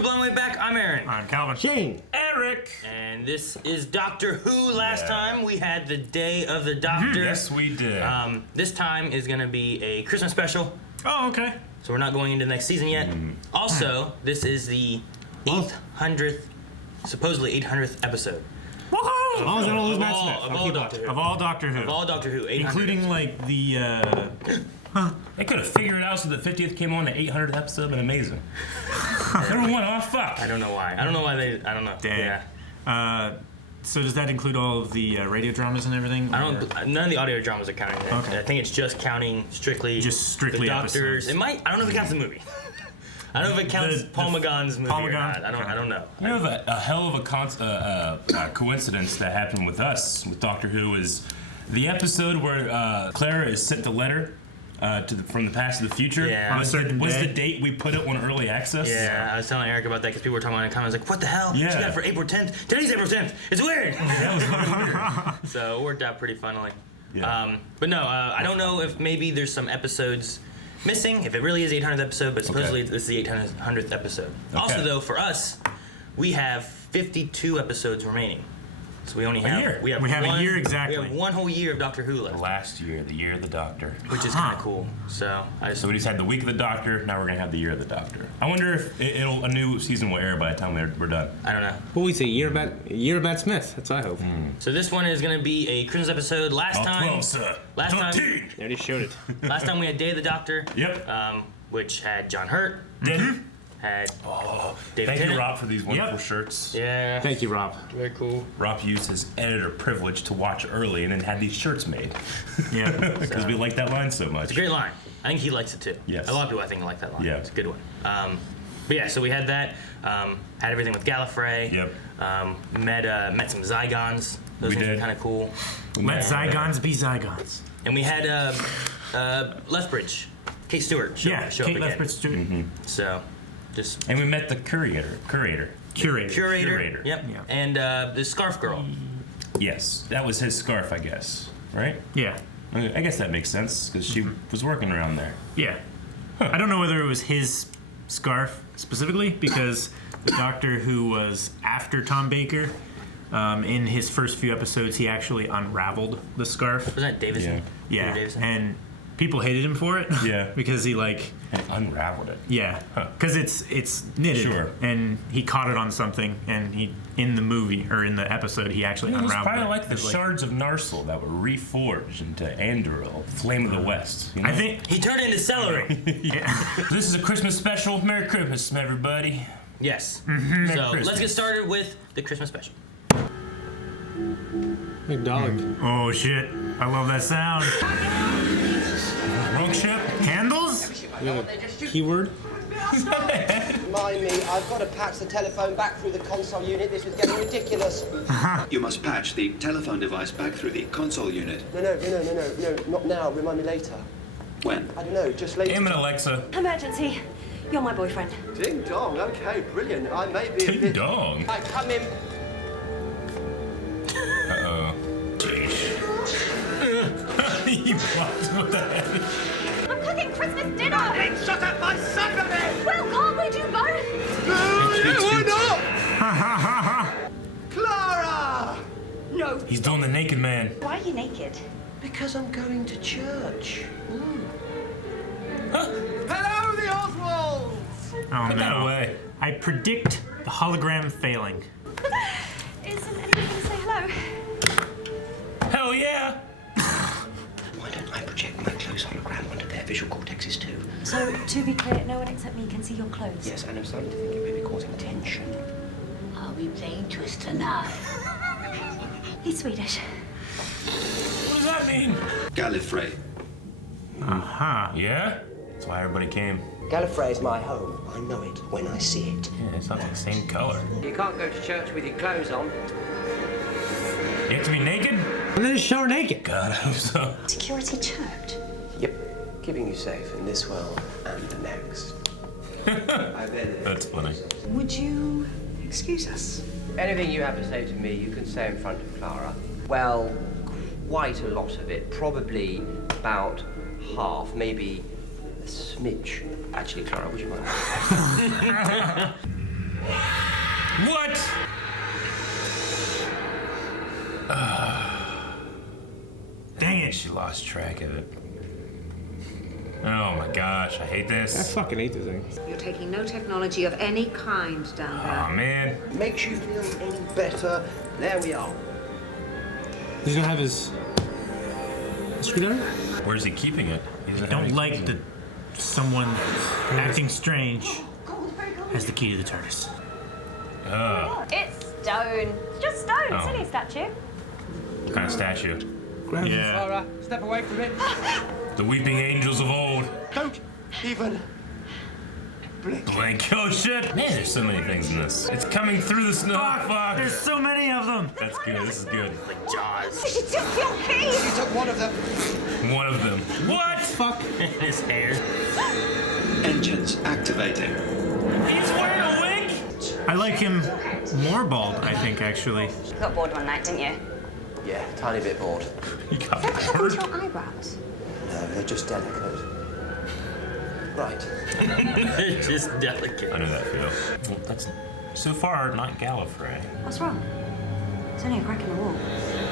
to Blind Way Back. I'm Aaron. I'm Calvin. Shane. Eric. And this is Doctor Who. Last time we had the Day of the Doctor. Yes, we did. This time is going to be a Christmas special. Oh, okay. So we're not going into the next season yet. Also, this is the 800th, supposedly 800th episode. Woohoo! Oh, is that all Matt Smith? Of all Doctor Who. Of all Doctor Who. Of all Doctor Who, 800. Including, like, the, They could have figured it out so the 50th came on the 800th episode. Been amazing. Everyone, oh fuck. I don't know why. I don't know. Dang. Yeah. So does that include all of the radio dramas and everything? None of the audio dramas are counting there. Okay. I think it's just counting strictly the Doctors. episodes. It might. I don't know if it counts the movie. I don't know if it counts Paul McGann's movie or not. I don't know. You know, a hell of a coincidence that happened with us, with Doctor Who, is the episode where Clara is sent the letter from the past to the future. Yeah. On a certain was day. the date we put it on early access. Yeah, I was telling Eric about that because people were talking about it in the comments like, what the hell? Yeah. She got it for April 10th. Today's April 10th. It's weird. That was fucking weird. So it worked out pretty funnily. Yeah. But no, I don't know if maybe there's some episodes missing, if it really is the 800th episode, but supposedly this is the 800th episode. Okay. Also, though, for us, we have 52 episodes remaining. So we only have year. We have a year exactly. We have one whole year of Doctor Who left, Last year, the year of the Doctor. which is kind of cool. So So we just had the week of the Doctor. Now we're gonna have the year of the Doctor. I wonder if a new season will air by the time we're done. I don't know. What we say? Year of Matt Smith. That's what I hope. So this one is going to be a Christmas episode. Last time, 12, sir. last time, 13. They already showed it. last time we had Day of the Doctor. Yep. Which had John Hurt, had David Thank you, Tennant. Rob, for these wonderful shirts. Yeah. Thank you, Rob. Very cool. Rob used his editor privilege to watch early and then had these shirts made. Yeah. Because we like that line so much. It's a great line. I think he likes it too. Yes. A lot of people I think like that line. Yeah. It's a good one. But yeah, so we had that. Had everything with Gallifrey. Yep. Met some Zygons. Those We things did. were kind of cool. Let Zygons be Zygons. And we had Lethbridge, Kate Stewart show up Kate again. Lethbridge Stewart. So, just And we met the curator. curator. Curator. Yep. Yeah. And the Scarf Girl. Yes, that was his scarf, I guess. Right? Yeah. I guess that makes sense because she was working around there. Yeah. I don't know whether it was his scarf specifically, because the Doctor Who was after Tom Baker, in his first few episodes, he actually unraveled the scarf. Was that Davison? Yeah. Peter Davison? And people hated him for it. Yeah. because he like, And unraveled it. yeah, Huh. because it's knitted. Sure. And he caught it on something, and he in the movie or in the episode he actually It was unraveled probably it. like the It was shards of Narsil that were reforged into Anduril, Flame of the West. You know? I think. He turned into celery. This is a Christmas special. Merry Christmas, everybody. Yes. Merry So let's Christmas. get started with the Christmas special. Big dog. Oh shit! I love that sound. Wrong ship? Candles? You have a keyword? Mind me, I've got to patch the telephone back through the console unit. This is getting ridiculous. You must patch the telephone device back through the console unit. No, not now. Remind me later. When? I don't know, just later. Damn it, Alexa. Emergency. You're my boyfriend. Ding dong, okay, brilliant. I may be a Ding bit... dong. I come in. Uh-oh. You blocked with that. I'm cooking Christmas dinner. Shut up, my son of it! Well, can't we do both? Why not? Clara! No. He's doing the naked man. Why are you naked? Because I'm going to church. Hello, the Oswalds! Oh Put that no! away. I predict the hologram failing. Isn't anyone going to say hello? Hell yeah. Why don't I project my clothes hologram onto their visual cortexes too? So, to be clear, no one except me can see your clothes. Yes, and I'm starting to think it may be causing tension. Are we playing Twister now? He's Swedish. What does that mean? Gallifrey. Huh. Yeah? That's why everybody came. Gallifrey is my home. I know it when I see it. Yeah, it's not the same color. You can't go to church with your clothes on. You have to be naked? And then just show her naked. God, I hope so. Security church. Yep, keeping you safe in this world and the next. That's funny. Would you excuse us? Anything you have to say to me, you can say in front of Clara. Well, quite a lot of it. Probably about half, maybe a smidge. Actually, Clara, would you mind? What? Dang it, she lost track of it. Oh my gosh, I hate I this. fucking hate this thing. You're taking no technology of any kind down there. Oh man. Makes you feel any better. There we are. He's gonna have his screwdriver? Where's he keeping it? He doesn't have Don't any like keys. that someone acting strange has the key to the TARDIS. It's stone. It's just stone. It's only a statue. What kind of statue? Yeah. Clara, step away from it. The weeping angels of old. Don't even Blink. Oh shit! Man, there's so many things in this. It's coming through the snow. Fuck! There's so many of them. That's good. This is good. Like Jaws. You took your keys. You took one of them. One of them. What? Fuck. His hair. Engines activating. He's wearing a wig? I like him more bald, I think, actually. You got bored one night, didn't you? Yeah, tiny bit bored. He got What's bored. your eyebrows? No, they're just delicate. Right. Just delicate. I know that feel. Well, that's so far not Gallifrey. What's wrong? It's only a crack in the wall.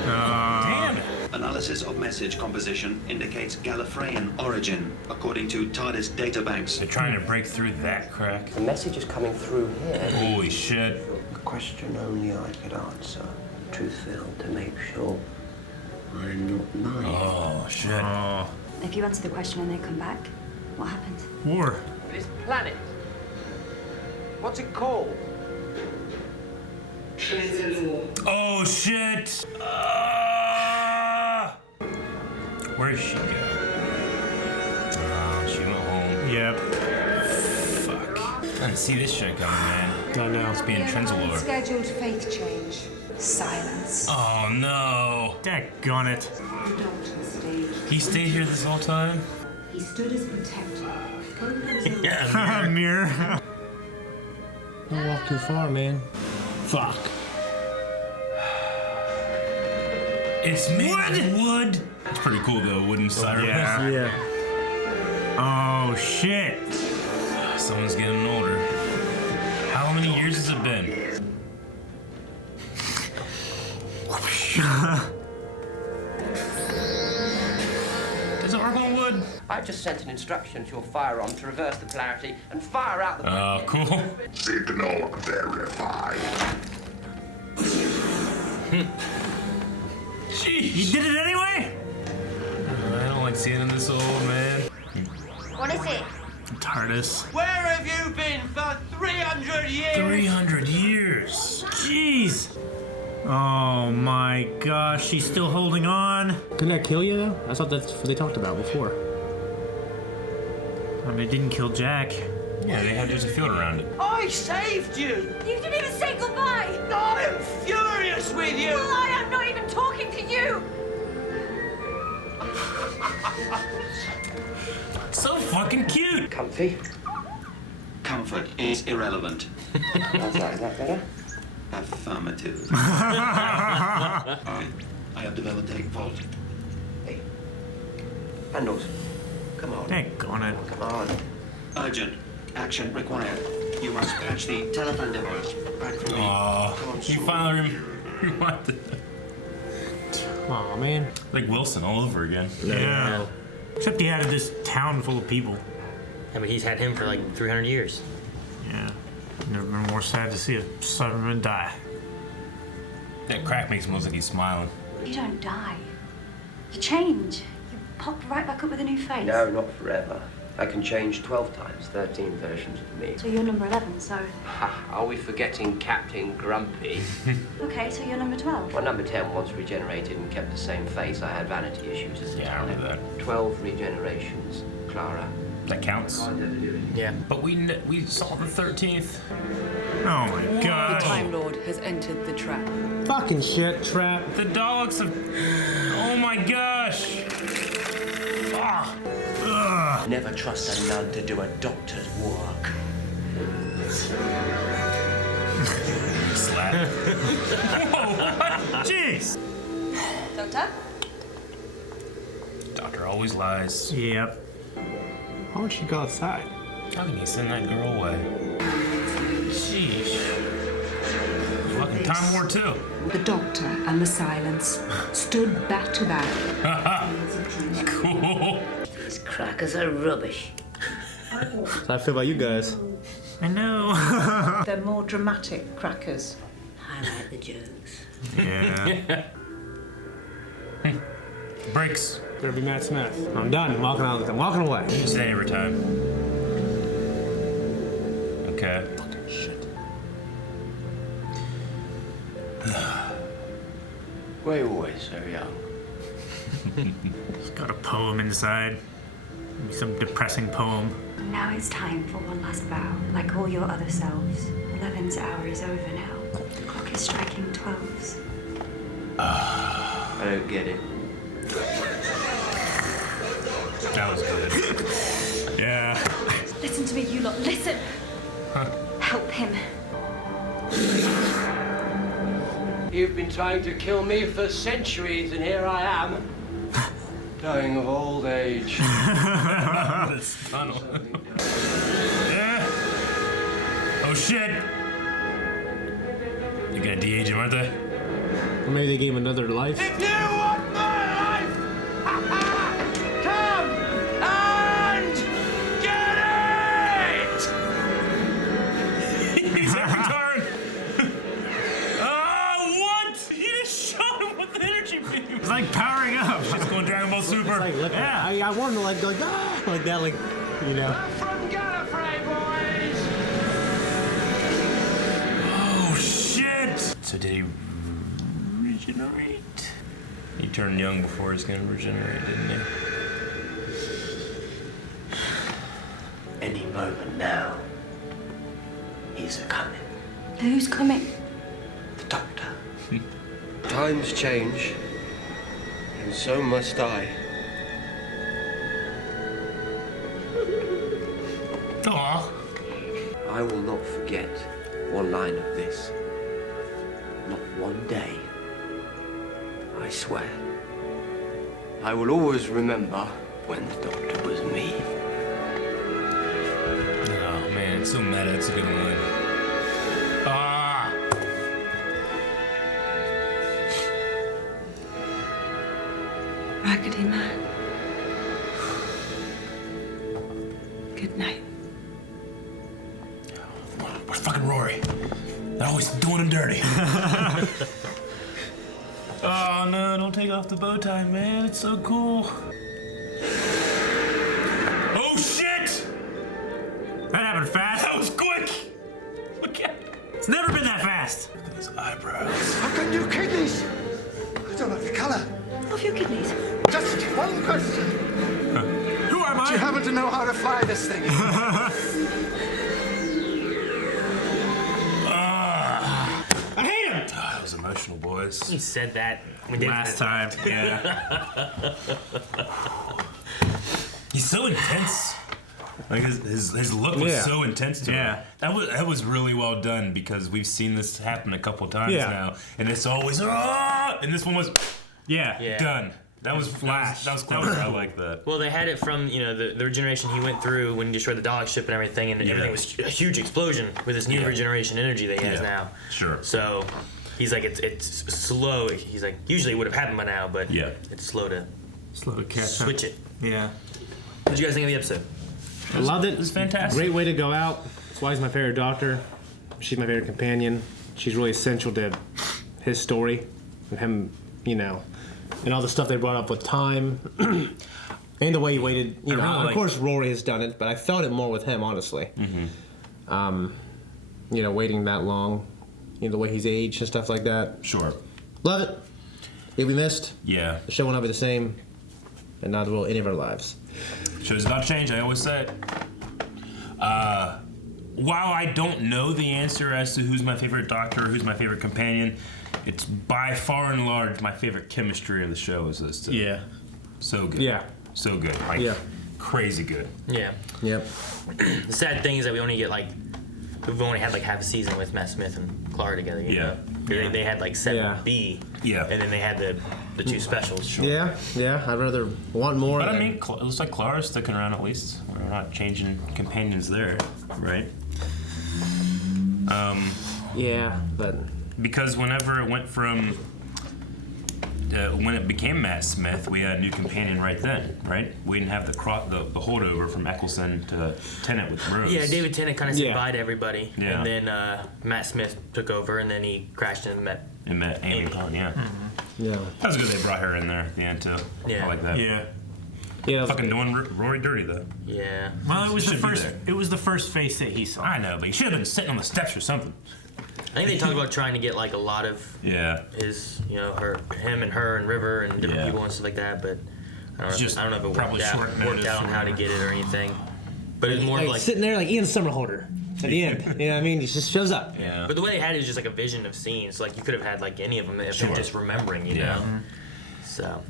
Damn it! Analysis of message composition indicates Gallifreyan origin, according to TARDIS databanks. They're trying to break through that crack. The message is coming through here. Holy shit! A question only I could answer, truth-filled, to make sure I'm not lying. Oh shit! Oh, If you answer the question and they come back, what happens? war. This planet. What's it called? Oh shit! Where did she go? Oh, she went home. Yep. Fuck. I didn't see this shit coming, man. I know. It's being Trenzalore. Scheduled faith change. Silence. Oh no! Daggone it. The doctor stayed. He stayed here this whole time? He stood as protector. Yeah. Mirror. Don't walk too far, man. Fuck. It's made of wood! It's pretty cool though, wooden siren. Yeah. Oh, shit. Someone's getting older. How many years has it been? Does it work on wood? I've just sent an instruction to your firearm to reverse the polarity and fire out the... Oh, cool. Signal verified. Jeez. You did it anyway? I don't like seeing him this old, man. What is it? TARDIS. Where have you been for 300 years? 300 years. Jeez. Oh my gosh, she's still holding on. Couldn't that kill you, though? I thought that's what they talked about before. I mean, it didn't kill Jack. Yeah, they had just a field around it. I saved you! You didn't even say goodbye. I am furious with you! Well, I am not even talking to you. So fucking cute. Comfy? Comfort is irrelevant. How's that? Is that better? Affirmative. I have developed a fault. Hey. Handles. Come on. Daggone it. Come on. Urgent. Action required. You must patch the telephone device back from the... Aw, you finally rewinded it. Aw, man. Like Wilson all over again. Yeah. Except he added this town full of people. I mean, he's had him for like 300 years. Yeah. Never been more sad to see a Cyberman die. That crack makes him look like he's smiling. You don't die. You change. You pop right back up with a new face. No, not forever. I can change 12 times, 13 versions of me. So you're number 11, so... Ha, are we forgetting Captain Grumpy? Okay, so you're number 12. Well, number 10 once regenerated and kept the same face. I had vanity issues at the Yeah, I time. remember that. 12 regenerations, Clara. That counts. Yeah. But we saw the 13th. Oh my The god. Time Lord has entered the trap. Fucking shit, trap. The Daleks have... Oh my gosh. Ah. Ugh. Never trust a nun to do a doctor's work. Slap. Whoa, what? Jeez. Doctor? Doctor always lies. Yep. Why would she go outside? How can you send that girl away? Sheesh. Time War too. The Doctor and the Silence stood back to back. Cool. These crackers are rubbish. How I feel about you guys. I know. They're more dramatic crackers. I like the jokes. Yeah. Breaks. Gonna be Matt Smith. I'm done. I'm walking out. I'm walking away. Stay every time. Okay. We're always so young. It's got a poem inside. Maybe some depressing poem. Now it's time for one last vow, like all your other selves. 11's hour is over now. The clock is striking 12's. I don't get it. That was good. Yeah. Listen to me, you lot. Listen. Help him. You've been trying to kill me for centuries, and here I am, dying of old age. This tunnel. Yeah. Oh shit. You're gonna de-age him, aren't they? Or maybe they gave him another life. If you want my life, come and get it! He's every turn. Oh, what? He just shot him with the energy beam. It's like powering up. He's going Dragon Ball Super. It's like, look, Yeah. I wanted to like go ah, like that, like you know. From Gallifrey, boys! Oh shit! So did he regenerate? He turned young before he's gonna regenerate, didn't he? Any moment now, he's a-coming. Who's coming? The Doctor. Times change, and so must I. Aw. I will not forget one line of this. Not one day. I swear. I will always remember when the Doctor was me. Oh man, it's so meta. It's a good line. Ah. Raggedy Man. Good night. Where's fucking Rory? They're always doing him dirty. Oh no, don't take off the bow tie, man. It's so cool. Oh shit! That happened fast. That was quick! Look at It's never been that fast. his eyebrows. How can you kidneys? I don't like the colour. Off your kidneys. Just one question. Who am Do you happen to know how to fly this thing? I hate him. Oh, that was emotional, boys. He said that. We did Last time, yeah. He's so intense. Like his look was Yeah. so intense to Yeah. him. That was really well done because we've seen this happen a couple times Yeah. now, and it's always and this one was Yeah. Yeah. done. That was Flash. That was clever. I like that. Well, they had it from, you know, the regeneration he went through when he destroyed the Dalek ship and everything, and everything was a huge explosion with this new regeneration energy that he has now. Sure. So he's like, it's slow. He's like, usually it would have happened by now, but it's slow to catch switch it. Yeah. What did you guys think of the episode? I loved it. It was fantastic. Great way to go out. That's why he's my favorite Doctor. She's my favorite companion. She's really essential to his story and him, you know, and all the stuff they brought up with time and the way he waited. You know, really of course Rory has done it, but I felt it more with him, honestly. Mm-hmm. You know, waiting that long, you know, the way he's aged and stuff like that. Sure. Love it. He'll be missed. Yeah. The show will not be the same, and neither will any of our lives. Show's about to change. I always say it. While I don't know the answer as to who's my favorite Doctor or who's my favorite companion, it's by far and large my favorite chemistry of the show is this two. Yeah. So good. Yeah. So good. Like, crazy good. Yeah. Yep. The sad thing is that we've only had like half a season with Matt Smith and Clara together. You know? They had like 7B. Yeah. And then they had the two specials. Yeah, I'd rather want more. But I than- mean, it looks like Clara's sticking around at least. We're not changing companions there, right? Yeah, but because whenever it went from when it became Matt Smith, we had a new companion right then, right? We didn't have the holdover from Eccleston to Tennant with Rose. Yeah, David Tennant kind of said bye to everybody, Yeah. and then Matt Smith took over, and then he crashed and met Amy Pond. Yeah. Yeah. That was good. They brought her in there at the end too. Yeah. I like that. Yeah. Yeah. Fucking doing Rory dirty though. Yeah. Well, it was the Should be first. there. It was the first face that he saw. I know, but he should have been sitting on the steps or something. I think they talked about trying to get like a lot of his, him and her and River and different people and stuff like that, but I don't know if it worked out on how to get it or anything. But it's more like sitting there like Ian Somerhalder at the end. You know what I mean? He just shows up. Yeah. But the way they had it was just like a vision of scenes. Like you could have had like any of them if they're just remembering, you know. So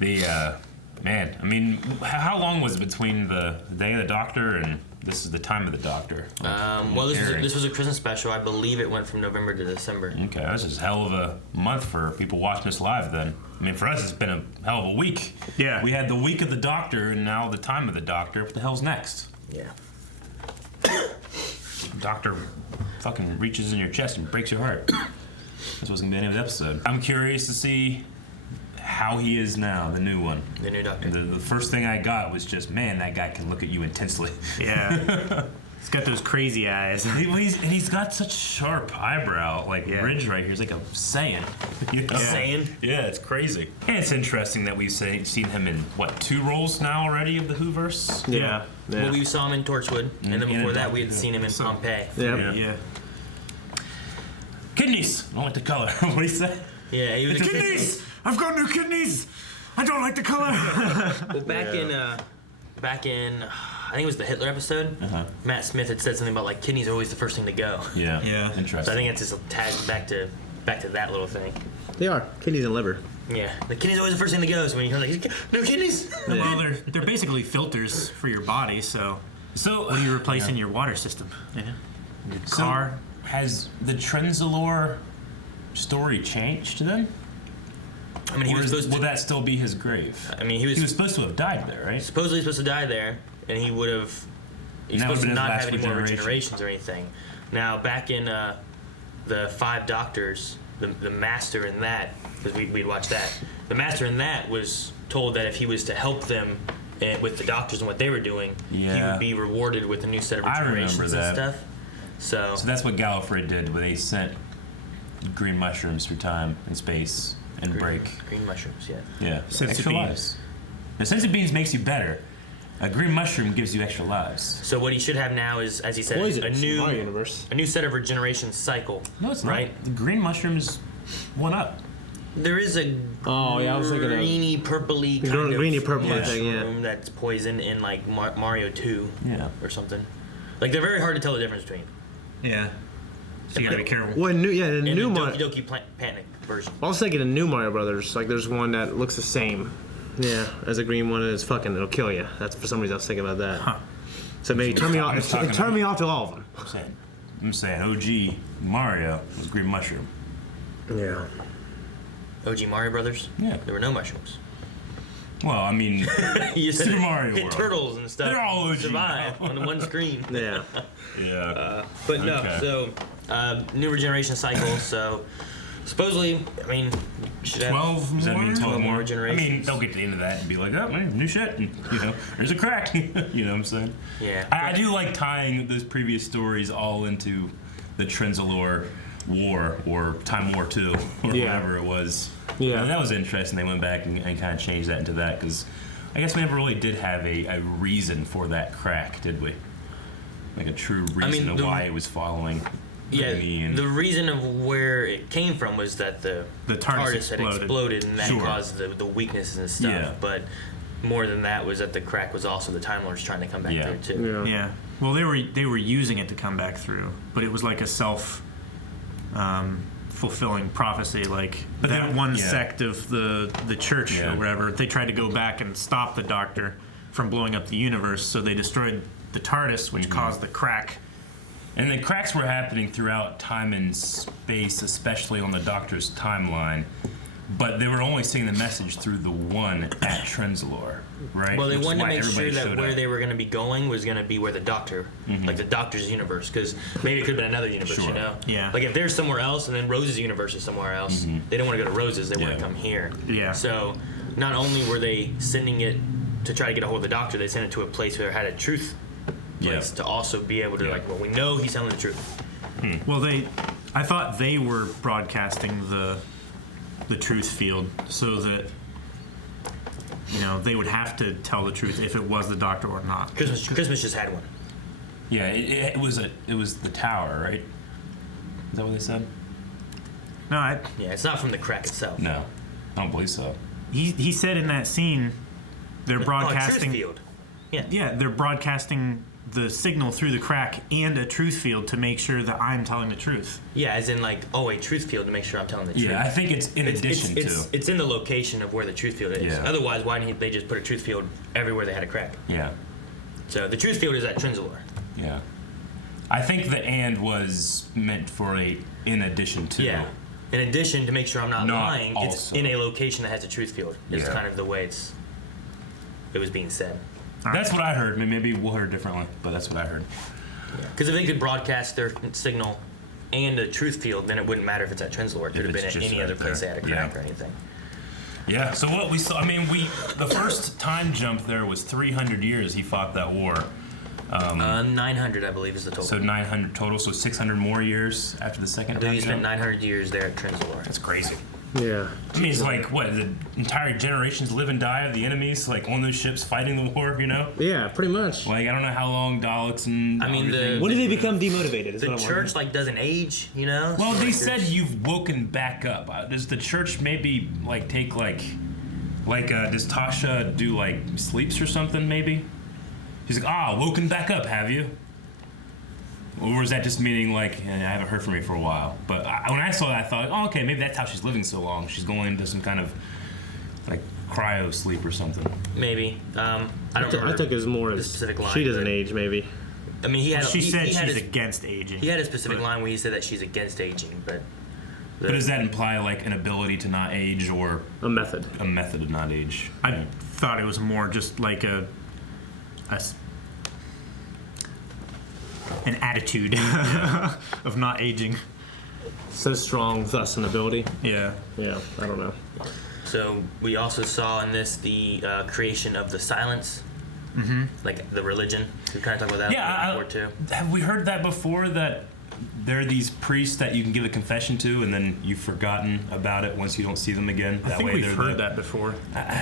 man, I mean, how long was it between the day of the Doctor and this is the time of the Doctor? Well, this was a Christmas special. I believe it went from November to December. Okay, this is a hell of a month for people watching this live then. I mean, for us, it's been a hell of a week. Yeah. We had the week of the Doctor and now the time of the Doctor. What the hell's next? Yeah. Doctor fucking reaches in your chest and breaks your heart. That's what's gonna be the end of the episode. I'm curious to see how he is now, the new one. The new Doctor. The first thing I got was just, man, that guy can look at you intensely. Yeah. He's got those crazy eyes. He's got such sharp eyebrow, ridge right here. He's like a Saiyan. You know? Saiyan? Yeah, it's crazy. And it's interesting that we've seen him in, 2 roles now already of the Whoverse? Yeah. Well, we saw him in Torchwood, and then before that we had seen him in Pompeii. Yeah. Kidneys! I don't like the color. What do you say? Yeah, he was a Kidneys! I've got new kidneys! I don't like the color! Well, back in, I think it was the Hitler episode, Matt Smith had said something about kidneys are always the first thing to go. Yeah. So Interesting. I think it's just tagged back to that little thing. They are. Kidneys and liver. Yeah, the kidneys are always the first thing to go. So when you hear no kidneys. Well, they're basically filters for your body. So what do you replace in your water system? Yeah. Your car. Has the Trenzalore story changed then? I mean, will that still be his grave? I mean, he was supposed to have died there, right? Supposedly supposed to die there, and he would have. He's supposed to not have any more regenerations or anything. Now, back in the 5 Doctors, the Master in that, because we'd watched that. The Master in that was told that if he was to help them with the Doctors and what they were doing, he would be rewarded with a new set of regenerations and stuff. So that's what Gallifrey did, where they sent green mushrooms through time and space and break. Green mushrooms, yeah. Yeah. Senzu extra beans. lives. The senzu beans makes you better. A green mushroom gives you extra lives. So what he should have now is, as he said, a new set of regeneration cycle. No, it's right. not. The green mushroom's 1 up. There is a I was thinking of greeny purpley greeny purpley thing, mushroom that's poison in Mario 2 or something. They're very hard to tell the difference between. Yeah. So you gotta be careful. Well, the new Doki Doki Panic version. I was thinking of new Mario Brothers. There's one that looks the same. Yeah, as a green one, and it's it'll kill you. That's for some reason I was thinking about that. Huh. So maybe turn me off. Turn me off to all of them. I'm saying OG Mario was green mushroom. Yeah. OG Mario Brothers? Yeah. There were no mushrooms. Well, I mean, you said Super Mario hit World. Turtles and stuff. They're all OG. Survive on one screen. Yeah. Yeah. But no, so new regeneration cycle. So supposedly, I mean, should have 12 more? Does that mean 12 more I regenerations? mean, they'll get to the end of that and be like, oh, man, new shit. And, there's a crack. You know what I'm saying? Yeah. I do like tying those previous stories all into the Trenzalore War or Time War 2 or whatever it was. Yeah. And that was interesting. They went back and kind of changed that into that because I guess we never really did have a reason for that crack, did we? Like a true reason of why it was following. Yeah, the reason of where it came from was that the TARDIS had exploded and that caused the weaknesses and stuff. Yeah. But more than that was that the crack was also the Time Lords trying to come back through too. Yeah. Well, they were using it to come back through, but it was like a self fulfilling prophecy. But that one sect of the church or whatever, they tried to go back and stop the Doctor from blowing up the universe, so they destroyed the TARDIS, which caused the crack. And the cracks were happening throughout time and space, especially on the Doctor's timeline. but they were only seeing the message through the one at Trenzalore, right? Well, they Which is wanted to why make sure everybody that showed where up. they were going to be going was going to be where the Doctor, like the Doctor's universe, because maybe it could have been another universe, Sure. you know? Yeah. Like if there's somewhere else and then Rose's universe is somewhere else, they don't want to go to Rose's, they want Yeah. to come here. Yeah. So not only were they sending it to try to get a hold of the Doctor, they sent it to a place where it had a truth place to also be able to like, well, we know he's telling the truth. Well, I thought they were broadcasting the truth field so that they would have to tell the truth if it was the Doctor or not. Christmas just had one. Yeah, it was the tower, right? Is that what they said? No, yeah, it's not from the crack itself. No, I don't believe so. He said in that scene they're broadcasting. Truth field. Yeah. Yeah, they're broadcasting the signal through the crack and a truth field to make sure that I'm telling the truth. Yeah, as in like, a truth field to make sure I'm telling the truth. Yeah, I think it's in addition to. It's in the location of where the truth field is. Yeah. Otherwise, why didn't they just put a truth field everywhere they had a crack? Yeah. So the truth field is at Trenzalore. Yeah. I think the "and" was meant for in addition to. Yeah. In addition, to make sure I'm not lying, also. it's in a location that has a truth field. It's Yeah. kind of the way it was being said. That's what I heard. Maybe we'll hear it differently, but that's what I heard. Because if they could broadcast their signal and a truth field, then it wouldn't matter if it's at Trenzalore. It could have been at any other place they had a crack or anything. Yeah. So what we saw, the first time jump there was 300 years he fought that war. 900, I believe, is the total. So 900 total. So 600 more years after the second I believe time he spent jump. 900 years there at Trenzalore. That's crazy. Yeah. I mean, it's like, what, the entire generations live and die of the enemies, like, on those ships fighting the war, Yeah, pretty much. Like, I don't know how long Daleks and... when do they become demotivated? The church, doesn't age, Well, they said you've woken back up. Does the church maybe, take, does Tasha do, sleeps or something, maybe? She's like, woken back up, have you? Or is that just meaning, I haven't heard from you for a while? But when I saw that, I thought, okay, maybe that's how she's living so long. She's going into some kind of, cryo sleep or something. Maybe. I don't remember. I took it as more as specific line, she doesn't age, maybe. I mean, he had. She said he had she's his, against aging. He had a specific line where he said that she's against aging, but. But does that imply, an ability to not age or... A method. A method to not age. I thought it was more just like an attitude of not aging. So strong, thus an ability. Yeah. Yeah, I don't know. So we also saw in this the creation of the silence, like the religion. We kind of talked about that before too. Have we heard that before, that there are these priests that you can give a confession to and then you've forgotten about it once you don't see them again? I think we've heard that before.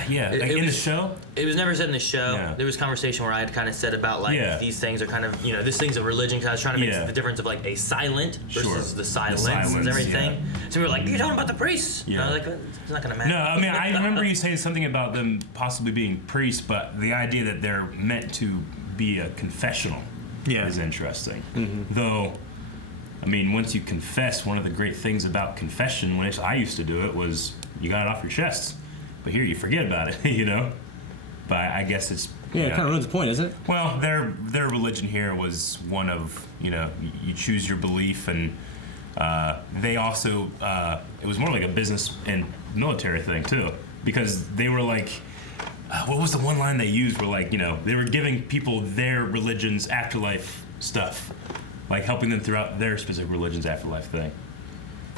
Yeah, the show? It was never said in the show. Yeah. There was conversation where I had kind of said about these things are kind of, this thing's a religion, because I was trying to make the difference of a silent versus the silence and everything. Yeah. So we were like, you're talking about the priests. Yeah. And I was like, it's not going to matter. No, I mean, I remember you saying something about them possibly being priests, but the idea that they're meant to be a confessional is interesting. Though, I mean, once you confess, one of the great things about confession, when I used to do it, was you got it off your chest. But here you forget about it, But I guess it's... Yeah, it kind of ruins the point, isn't it? Well, their religion here was one of, you choose your belief, and they also... it was more like a business and military thing, too. Because they were like... what was the one line they used where, they were giving people their religion's afterlife stuff. Helping them throughout their specific religion's afterlife thing.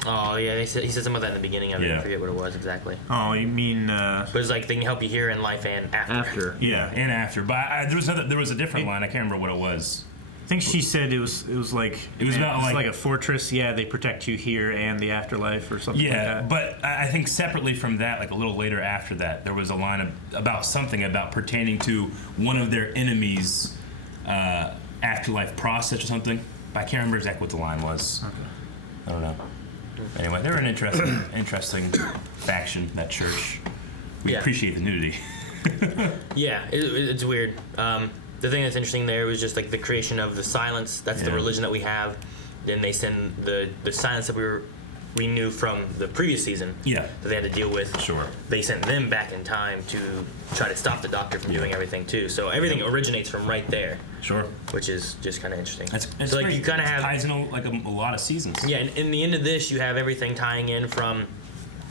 Oh, yeah, he said something about that in the beginning of it. Yeah. I forget what it was exactly. Oh, you mean... But it's they can help you here in life and after. Yeah, and after. But there was a different line. I can't remember what it was. I think she said it was about it's like a fortress. Yeah, they protect you here and the afterlife or something like that. Yeah, but I think separately from that, a little later after that, there was a line about something about pertaining to one of their enemies' afterlife process or something. But I can't remember exactly what the line was. Okay. I don't know. Anyway, they're an interesting faction, that church. We appreciate the nudity. Yeah, it's weird. The thing that's interesting there was just the creation of the silence. That's the religion that we have. Then they send the silence that we knew from the previous season that they had to deal with. Sure. They sent them back in time to try to stop the Doctor from doing everything too. So everything originates from right there. Sure. Which is just kind of interesting. It's so you kind of have ties in a lot of seasons. Yeah, and in the end of this, you have everything tying in from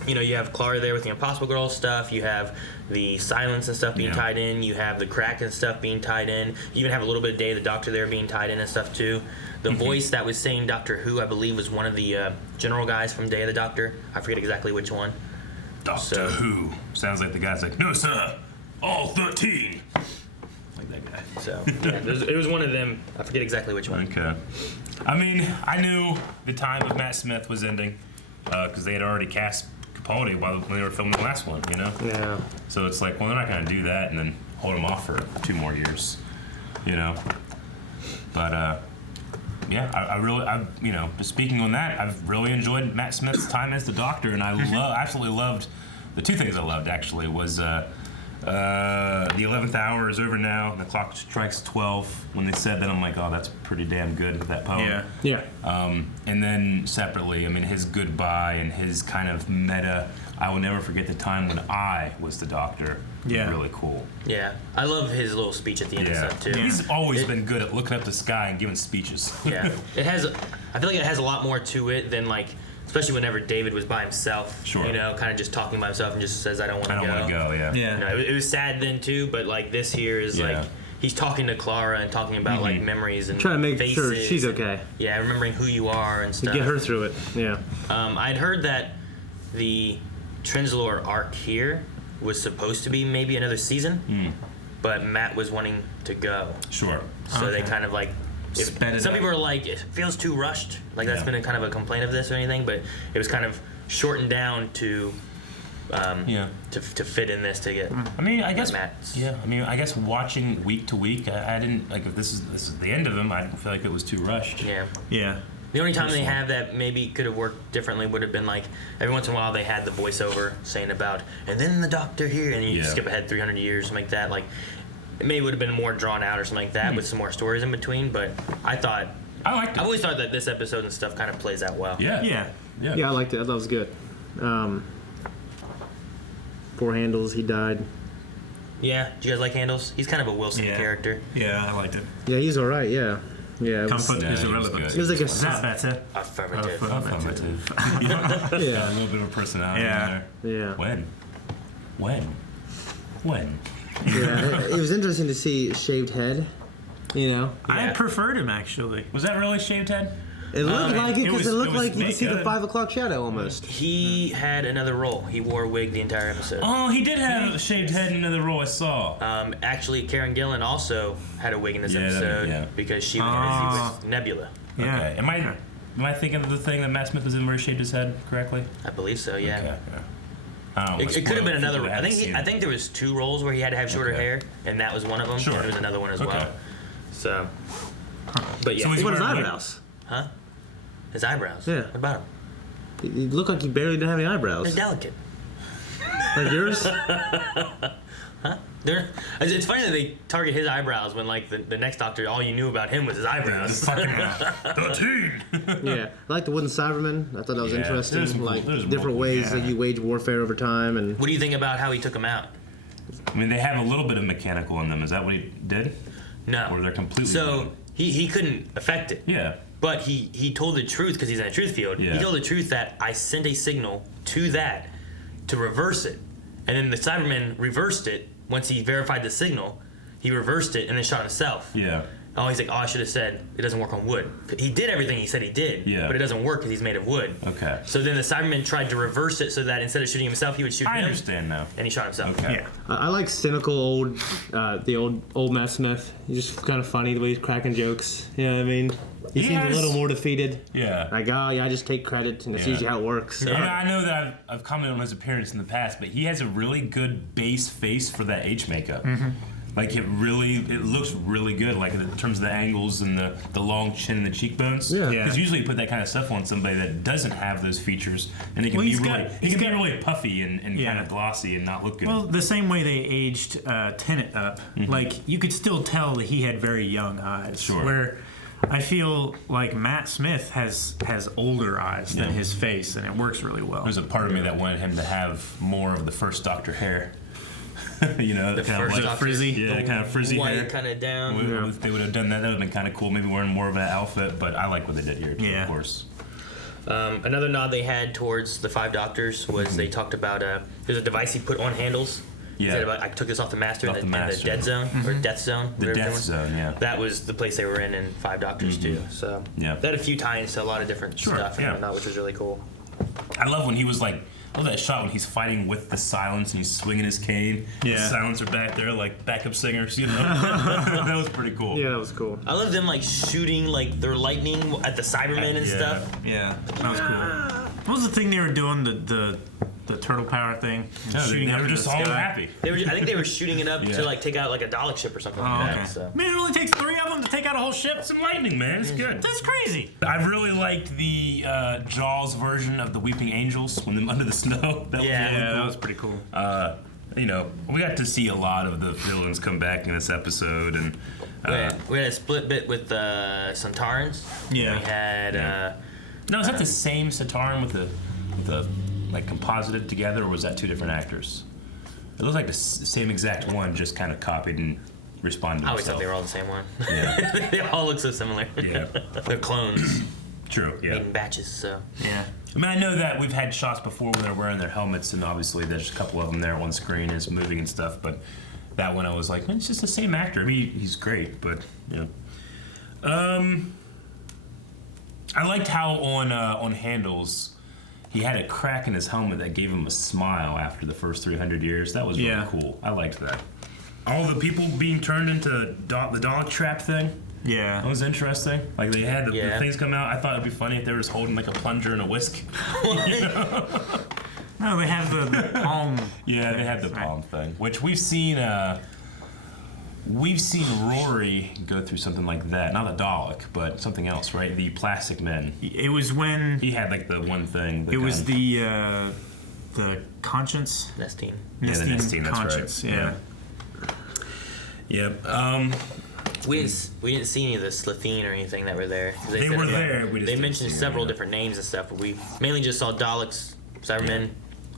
you have Clara there with the Impossible Girl stuff. You have the Silence and stuff being tied in. You have the Kraken stuff being tied in. You even have a little bit of Day of the Doctor there being tied in and stuff too. The voice that was saying Doctor Who, I believe, was one of the general guys from Day of the Doctor. I forget exactly which one. Doctor Who. Sounds like the guy's like, no, sir, all 13. Like that guy. So, yeah, it was one of them. I forget exactly which one. Okay. I mean, I knew the time of Matt Smith was ending because they had already cast Capaldi when they were filming the last one, Yeah. So it's like, well, they're not going to do that and then hold him off for 2 more years, But, yeah, I really, just speaking on that, I've really enjoyed Matt Smith's time as the Doctor, and I absolutely loved, the 2 things I loved, actually, was the 11th hour is over now, and the clock strikes 12. When they said that, I'm like, oh, that's pretty damn good, that poem. Yeah. And then separately, I mean, his goodbye and his kind of meta, I will never forget the time when I was the Doctor. Yeah. Really cool. Yeah. I love his little speech at the end of stuff, too. He's always been good at looking up the sky and giving speeches. Yeah. I feel like it has a lot more to it than, like, especially whenever David was by himself. Sure. Kind of just talking by himself and just says, I don't want to go. I don't want to go, yeah. It was sad then, too, but, like, this here is, like, he's talking to Clara and talking about, like, memories and trying to make faces sure she's okay. Yeah, remembering who you are and stuff. Get her through it, yeah. I'd heard that the Trenzalore arc here was supposed to be maybe another season, but Matt was wanting to go. Sure. So they kind of like... some people are like, it feels too rushed. Like that's been a kind of a complaint of this or anything, but it was kind of shortened down to to fit in this to get. I mean, I guess Matt's. Yeah. I mean, I guess watching week to week, I didn't like if this is the end of them. I didn't feel like it was too rushed. Yeah. Yeah. The only time they have that maybe could have worked differently would have been like every once in a while they had the voiceover saying about and then the Doctor here and you skip ahead 300 years something like that. Like it maybe would have been more drawn out or something like that with some more stories in between. But I liked it. I've always thought that this episode and stuff kind of plays out well. Yeah, I liked it. I thought it was good. Poor Handles, he died. Yeah, do you guys like Handles? He's kind of a Wilson character. Yeah, I liked it. Yeah, he's all right. Yeah. Comfort is irrelevant. It was like a that better. Affirmative. Yeah. A little bit of personality in there. Yeah. When? Yeah, it was interesting to see shaved head. I preferred him actually. Was that really shaved head? It looked like it because it looked like you could see the 5 o'clock shadow almost. He had another role. He wore a wig the entire episode. Oh, he did have a shaved head in another role I saw. Actually, Karen Gillan also had a wig in this episode because she was busy with Nebula. Yeah. Okay. Am I thinking of the thing that Matt Smith was in where he shaved his head correctly? I believe so. Yeah. Okay. It could have been another. I think there was 2 roles where he had to have shorter hair, and that was one of them. Sure. And there was another one as well. So, but yeah. So what his eyebrows? Huh? His eyebrows? Yeah. What about him? He looked like he barely didn't have any eyebrows. They're delicate. Like yours? Huh? It's funny that they target his eyebrows when, like, the next Doctor, all you knew about him was his eyebrows. 13! Yeah. I like the Wooden Cyberman. I thought that was interesting. There's different ways that you wage warfare over time. And what do you think about how he took him out? I mean, they have a little bit of mechanical in them. Is that what he did? No. Or they're completely... So, he couldn't affect it. Yeah. But he told the truth because he's in a truth field. Yeah. He told the truth that I sent a signal to that to reverse it. And then the Cyberman reversed it. Once he verified the signal, he reversed it and then shot himself. Yeah. Oh, he's like, I should have said it doesn't work on wood. He did everything he said he did, but it doesn't work because he's made of wood. Okay. So then the Cyberman tried to reverse it so that instead of shooting himself, he would shoot him. I understand now. And he shot himself. Okay. Yeah. I like cynical the old Matt Smith. He's just kind of funny the way he's cracking jokes. You know what I mean? He seems a little more defeated. Yeah. Like, I just take credit, and that's usually how it works. So. And I know that I've commented on his appearance in the past, but he has a really good base face for that age makeup. Mm-hmm. Like, it looks really good, like in terms of the angles and the long chin and the cheekbones. Yeah. Because usually you put that kind of stuff on somebody that doesn't have those features, and it can be really puffy and kind of glossy and not look good. Well, the same way they aged Tennant up, like, you could still tell that he had very young eyes. Sure. Where I feel like Matt Smith has older eyes than his face, and it works really well. There's a part of me that wanted him to have more of the first Doctor hair. You know, The kind of first like Doctor, frizzy, kind of frizzy white hair. kind of down. If they would have done that, that would have been kind of cool. Maybe wearing more of an outfit, but I like what they did here, too, of course. Another nod they had towards the Five Doctors was they talked about there's a device he put on handles. He said about, I took this off the Master in the Dead Zone or Death Zone. The Death Zone, yeah. That was the place they were in Five Doctors too. So they had a few tie-ins to a lot of different stuff and whatnot, which was really cool. I love when he was like. I love that shot when he's fighting with the Silence and he's swinging his cane. Yeah. The Silence are back there like backup singers, you know. That was pretty cool. Yeah, that was cool. I love them like shooting like their lightning at the Cybermen and stuff. Yeah, that was cool. What was the thing they were doing? The turtle power thing? Shooting they were just all happy. I think they were shooting it up to like take out like a Dalek ship or something like that. So. Man, it only takes 3 of them to take out a whole ship. Some lightning, man. It's good. That's crazy. I really liked the Jaws version of the Weeping Angels when them under the snow. That was really cool. That was pretty cool. You know, we got to see a lot of the villains come back in this episode, and we had a split bit with the Centaurans. Yeah. We had. Now, is that the same Centauran with the like composited together, or was that 2 different actors? It looks like the same exact one, just kind of copied and responded to I always thought they were all the same one. Yeah. They all look so similar. Yeah. They're clones. True, yeah. Made in batches, so. Yeah. I mean, I know that we've had shots before when they're wearing their helmets, and obviously there's a couple of them there on screen is moving and stuff, but that one I was like, man, it's just the same actor. I mean, he's great, but, you know. I liked how on Handles, he had a crack in his helmet that gave him a smile after the first 300 years. That was really cool. I liked that. All the people being turned into the Dalek trap thing. Yeah. That was interesting. Like, they had the things come out. I thought it'd be funny if they were just holding, like, a plunger and a whisk. You know? No, they have the palm. Yeah, they had the palm thing, which we've seen Rory go through something like that. Not a Dalek, but something else, right? The Plastic Men. It was when... He had, like, the one thing. It was the Conscience? Nestine. Yeah, the Nestine, that's Conscience, right. Yep. We didn't see any of the Slitheen or anything that were there. They were there. They mentioned several different names and stuff, but we mainly just saw Daleks, Cybermen,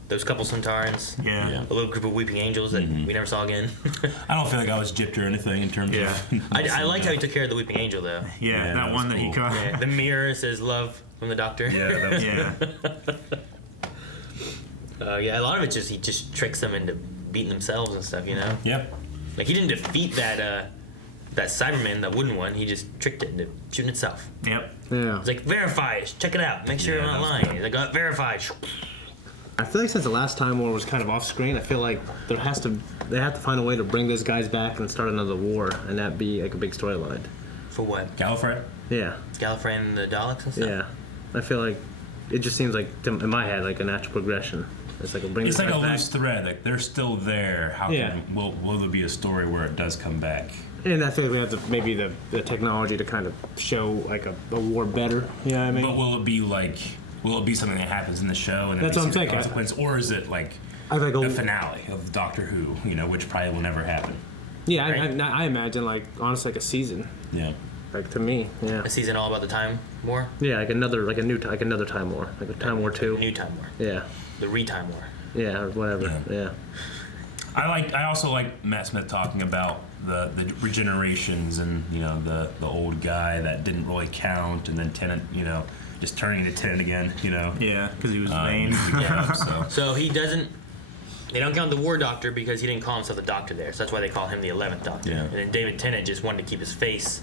those couple Centaurans, a little group of Weeping Angels that we never saw again. I don't feel like I was gypped or anything in terms of... I liked how he took care of the Weeping Angel, though. Yeah, that one that he caught. Yeah, the mirror says love from the Doctor. Yeah, that was a lot of it he just tricks them into beating themselves and stuff, you know? Yeah. Like, he didn't defeat that Cyberman, that wooden one. He just tricked it into shooting itself. Yep. Yeah. It's like, verify it. Check it out. Make sure you're not lying. He's like, verify. I feel like since the last Time War was kind of off screen, I feel like they have to find a way to bring those guys back and start another war, and that be like a big storyline. For what? Gallifrey? Yeah. Gallifrey and the Daleks and stuff? Yeah. I feel like it just seems like, in my head, like a natural progression. It's like It's like a loose thread. Like, they're still there. How Yeah. will there be a story where it does come back? And I think we have maybe the technology to kind of show like a war better. You know what I mean? But will it be something that happens in the show and That's what I'm thinking. consequence, or is it like think the finale of Doctor Who? You know, which probably will never happen. Yeah, I imagine like honestly like a season. Yeah. Like to me, yeah. A season all about the Time War? Yeah, like another Time War, like a Time War 2. New Time War. Yeah. The Re-Time War. Yeah, or whatever. Yeah. I also like Matt Smith talking about the regenerations and, you know, the old guy that didn't really count, and then Tennant, you know, just turning to Tennant again, you know. Yeah, because he was vain. So he doesn't. They don't count the War Doctor because he didn't call himself the Doctor there, so that's why they call him the 11th Doctor. Yeah. And then David Tennant just wanted to keep his face,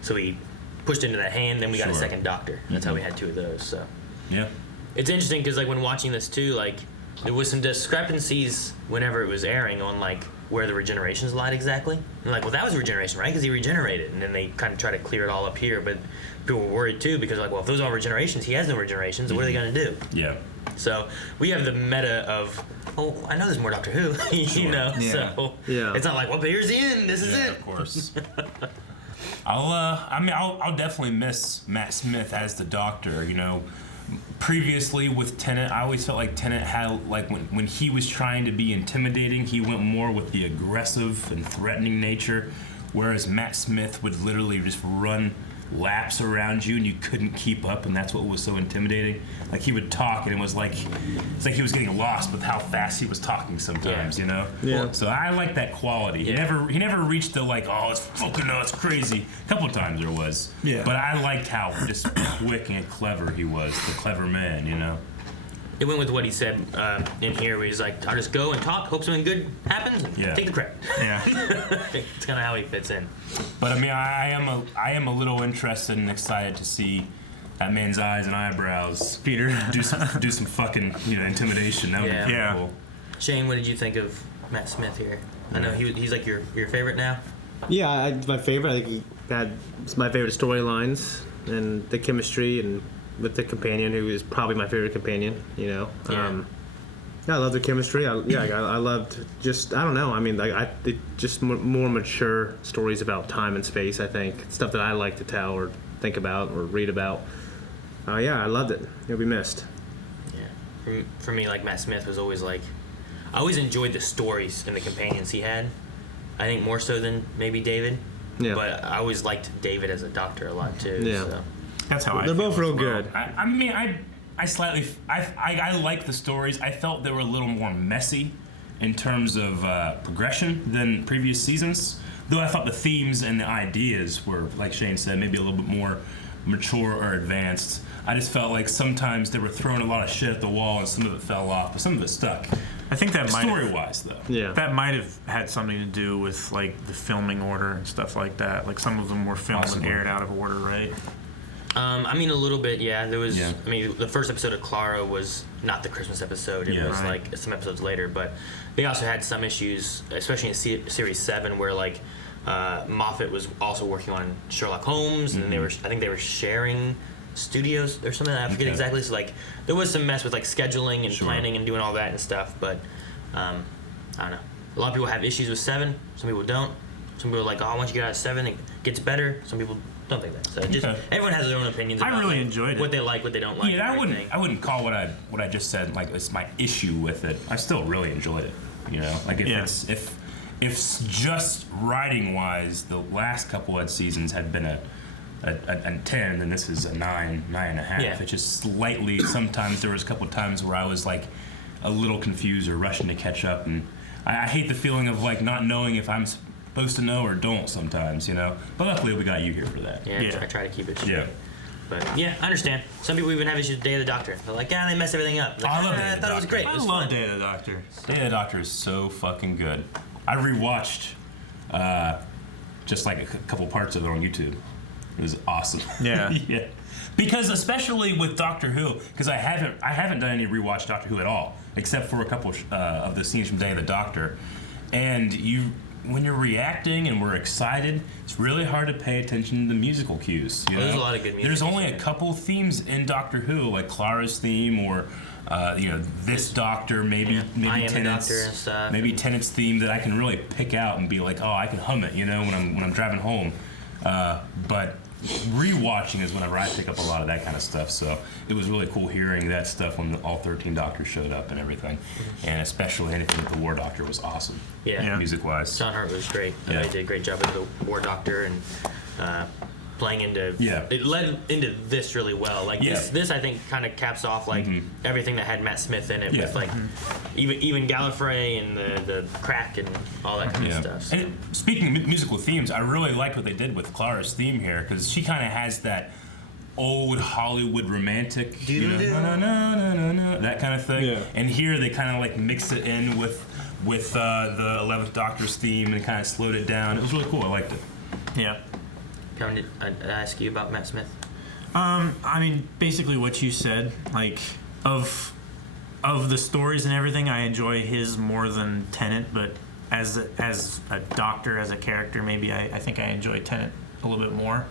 so he pushed into that hand. Then we got a second Doctor. That's how we had 2 of those. So. Yeah. It's interesting because like when watching this too, like there was some discrepancies whenever it was airing on like where the regenerations lied exactly. And like, well, that was regeneration, right? Because he regenerated, and then they kind of try to clear it all up here, but people were worried too because like, well, if those are regenerations, he has no regenerations. What are they gonna do? Yeah. So we have the meta of, oh, I know there's more Doctor Who, you know. Yeah. So it's not like, well, but here's the end. This is it. Of course. I'll definitely miss Matt Smith as the Doctor. You know, previously with Tennant, I always felt like Tennant had like when he was trying to be intimidating, he went more with the aggressive and threatening nature, whereas Matt Smith would literally just run laps around you and you couldn't keep up, and that's what was so intimidating. Like he would talk and it's like he was getting lost with how fast he was talking sometimes, you know? Yeah. So I like that quality. He never reached the like, oh, it's fucking it's crazy. A couple of times there was. Yeah. But I liked how just quick and clever he was, the clever man, you know? It went with what he said in here, where he's like, I'll just go and talk, hope something good happens, and take the credit. Yeah. It's kind of how he fits in. But I mean, I am a little interested and excited to see that man's eyes and eyebrows, Peter, do some fucking intimidation. That would be pretty cool. Shane, what did you think of Matt Smith here? I know he's like your favorite now. Yeah, my favorite. I think it's my favorite storylines and the chemistry and with the companion, who is probably my favorite companion. You know. Yeah. I love the chemistry. I loved just, I don't know. I mean, just more mature stories about time and space. I think stuff that I like to tell or think about or read about. I loved it. He'll be missed. Yeah. For me, like Matt Smith was always like, I always enjoyed the stories and the companions he had. I think more so than maybe David. Yeah. But I always liked David as a doctor a lot too. Yeah. So. That's how they're both real good. I mean, I like the stories. I felt they were a little more messy in terms of progression than previous seasons. Though I thought the themes and the ideas were, like Shane said, maybe a little bit more mature or advanced. I just felt like sometimes they were throwing a lot of shit at the wall and some of it fell off, but some of it stuck. I think that story-wise, though. That might have had something to do with like the filming order and stuff like that. Like some of them were filmed and aired out of order, right? I mean, a little bit, yeah. There was, I mean, the first episode of Clara was not the Christmas episode. It was like some episodes later, but they also had some issues, especially in Series 7, where like Moffat was also working on Sherlock Holmes, and I think they were sharing studios or something. I forget exactly. So like, there was some mess with like scheduling and planning and doing all that and stuff. But I don't know. A lot of people have issues with 7. Some people don't. Some people are like, oh, once you get out of 7, it gets better. Some people don't think that. So just everyone has their own opinions. About, I really enjoyed it. What they like, what they don't like. Yeah, I wouldn't call what I just said like it's my issue with it. I still really enjoyed it. You know, like if just writing wise, the last couple of seasons had been a 10, and this is a 9.5. Yeah. It's just slightly. Sometimes there was a couple of times where I was like a little confused or rushing to catch up, and I hate the feeling of like not knowing if I'm supposed to know or don't sometimes, you know. But luckily we got you here for that. Yeah. I try to keep it straight. Yeah. But yeah, I understand. Some people even have issues with Day of the Doctor. They're like, they mess everything up. Like, I love I thought it was great. I love Day of the Doctor. Day of the Doctor is so fucking good. I rewatched just like a couple parts of it on YouTube. It was awesome. Yeah. Yeah. Because especially with Doctor Who, because I haven't done any rewatch Doctor Who at all, except for a couple of the scenes from Day of the Doctor, and when you're reacting and we're excited, it's really hard to pay attention to the musical cues. You know? There's a lot of good music. There's only a couple themes in Doctor Who, like Clara's theme, or this Doctor, maybe Tennant's theme that I can really pick out and be like, oh, I can hum it, you know, when I'm driving home. But rewatching is whenever I pick up a lot of that kind of stuff. So it was really cool hearing that stuff when all 13 Doctors showed up and everything, and especially anything with the War Doctor was awesome. Yeah. Music-wise. John Hurt was great. He did a great job with the War Doctor and playing into. It led into this really well. Like this I think kind of caps off like everything that had Matt Smith in it with like even Gallifrey and the crack and all that kind of stuff. So. And speaking of musical themes, I really liked what they did with Clara's theme here, because she kind of has that old Hollywood romantic, that kind of thing. Yeah. And here they kind of like mix it in with the 11th Doctor's theme and kind of slowed it down. It was really cool. I liked it. Yeah. Kevin, did I ask you about Matt Smith? I mean, basically what you said. Like, of the stories and everything, I enjoy his more than Tennant. But as a Doctor, as a character, maybe I think I enjoy Tennant a little bit more.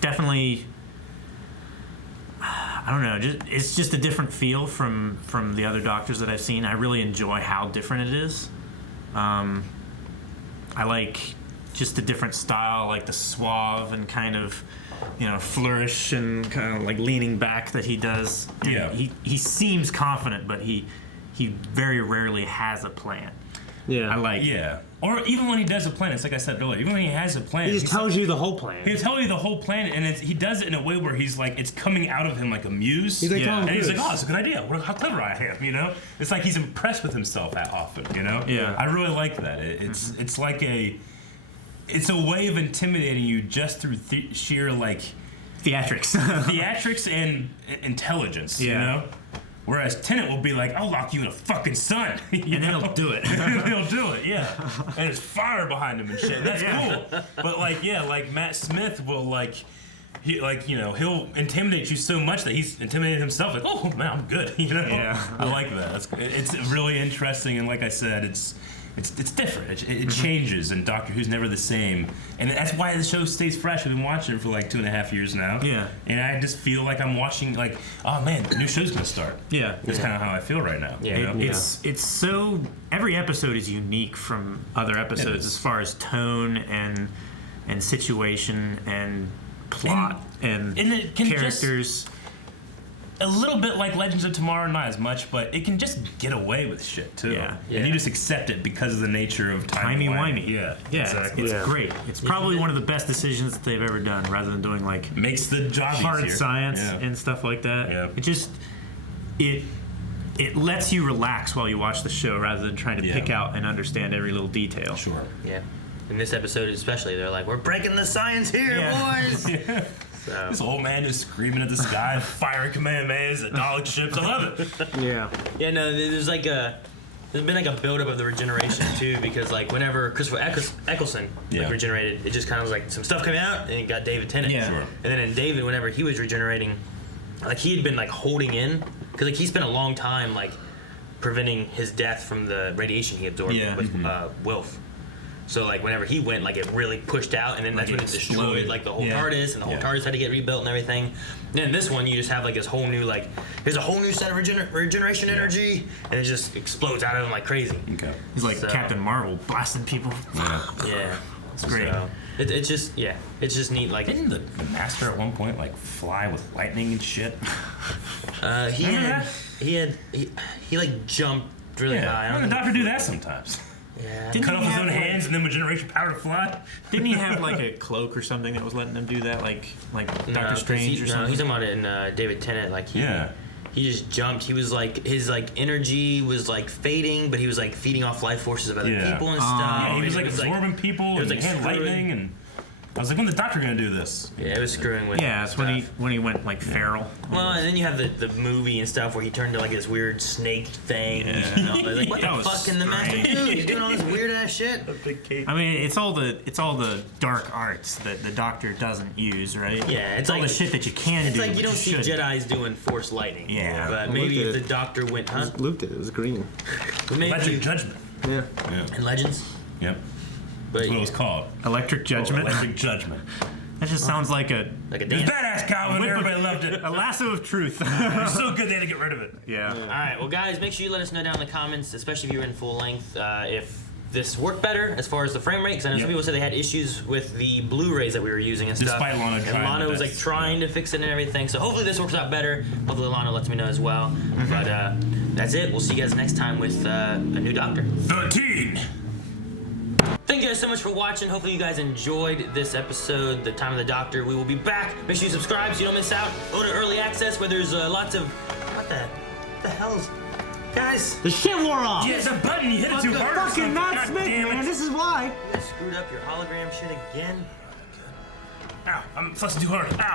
Definitely, I don't know. It's just a different feel from the other Doctors that I've seen. I really enjoy how different it is. I like just a different style, like the suave and kind of, flourish and kind of like leaning back that he does. And he seems confident, but he very rarely has a plan. Yeah, I like. Yeah, Or even when he does a plan, it's like I said earlier, even when he has a plan. He just tells you the whole plan. He'll tell you the whole plan, and he does it in a way where he's like, it's coming out of him like a muse. He's like Tom and he's like, Cruise. oh, it's a good idea. How clever I am, you know? It's like he's impressed with himself that often, you know? Yeah. I really like that. It's like it's a way of intimidating you just through sheer like theatrics and intelligence, you know? Whereas Tenet will be like, I'll lock you in a fucking sun. And then he'll do it. And he'll do it, yeah. And there's fire behind him and shit. That's cool. But like Matt Smith will he'll intimidate you so much that he's intimidated himself. Like, oh man, I'm good. You know? Yeah. I like that. It's really interesting, and like I said, it's different. It changes, and Doctor Who's never the same. And that's why the show stays fresh. I've been watching it for like 2.5 years now. Yeah. And I just feel like I'm watching, like, oh man, the new show's gonna start. Yeah. That's kind of how I feel right now. Yeah. You know? It's so, every episode is unique from other episodes as far as tone and situation and plot and it can characters. A little bit like Legends of Tomorrow, not as much, but it can just get away with shit too. Yeah. And you just accept it because of the nature of timey-wimey. Yeah, exactly. It's great. It's probably one of the best decisions that they've ever done, rather than doing like makes the job hard easier. science and stuff like that. Yeah. It just it lets you relax while you watch the show, rather than trying to pick out and understand every little detail. Sure. Yeah. In this episode especially, they're like, we're breaking the science here, boys. Yeah. So. This old man is screaming at the sky, firing Kamehamehas at Dalek ships. I love it. Yeah. Yeah, no, there's been like a buildup of the regeneration too, because like whenever Christopher Eccleston regenerated, it just kind of was like some stuff came out, and you got David Tennant. Yeah. Sure. And then in David, whenever he was regenerating, like he had been like holding in, because like he spent a long time like preventing his death from the radiation he absorbed with Wilf. So like whenever he went, like it really pushed out, and then that's when it destroyed like the whole TARDIS, and the whole TARDIS had to get rebuilt and everything. And then this one, you just have like this whole new here's a whole new set of regeneration energy, and it just explodes out of him like crazy. Okay. He's like Captain Marvel, blasting people. Yeah. It's great. So, it's just neat. Like, didn't the Master at one point like fly with lightning and shit? He like jumped really high. Why does the Doctor do that sometimes? Yeah. Didn't cut he off his have, own hands and then with generation power to fly? Didn't he have like a cloak or something that was letting them do that, like Doctor Strange or something? No, he's talking about it in David Tennant. Like he just jumped. He was like his like energy was like fading, but he was like feeding off life forces of other people and stuff. Yeah, he was like absorbing people. It was and like had lightning and. I was like, when's the Doctor gonna do this? Yeah, it was screwing with. Yeah, it's when he went like feral. Well, and then you have the movie and stuff where he turned to like this weird snake thing. You know? Like, what the fuck can the Master do? He's doing all this weird ass shit. I mean, it's all the dark arts that the Doctor doesn't use, right? Yeah, it's all the shit that you can do. It's like you don't see Jedis doing Force lightning. Yeah, but maybe if the Doctor went, Luke did it. It was green. Electric Judgment. Yeah. In Legends. Yep. But that's what it was called. Electric Judgment. Electric Judgment. That just sounds like a dance. It's badass, Calvin. Everybody loved it. A lasso of truth. It's so good they had to get rid of it. Yeah. All right. Well, guys, make sure you let us know down in the comments, especially if you're in full length, if this worked better as far as the frame rate. Because I know some people said they had issues with the Blu-rays that we were using and stuff. Despite Lana trying. And Lana was like trying to fix it and everything. So hopefully this works out better. Hopefully Lana lets me know as well. But that's it. We'll see you guys next time with a new Doctor. 13. Thank you guys so much for watching. Hopefully you guys enjoyed this episode, The Time of the Doctor. We will be back. Make sure you subscribe so you don't miss out. Go to Early Access where there's lots of... What the hell's... Guys! The shit wore off! Yeah, the button, you hit it too hard. Fucking Matt Smith, man, this is why. You screwed up your hologram shit again. Ow, I'm fussing too hard. Ow.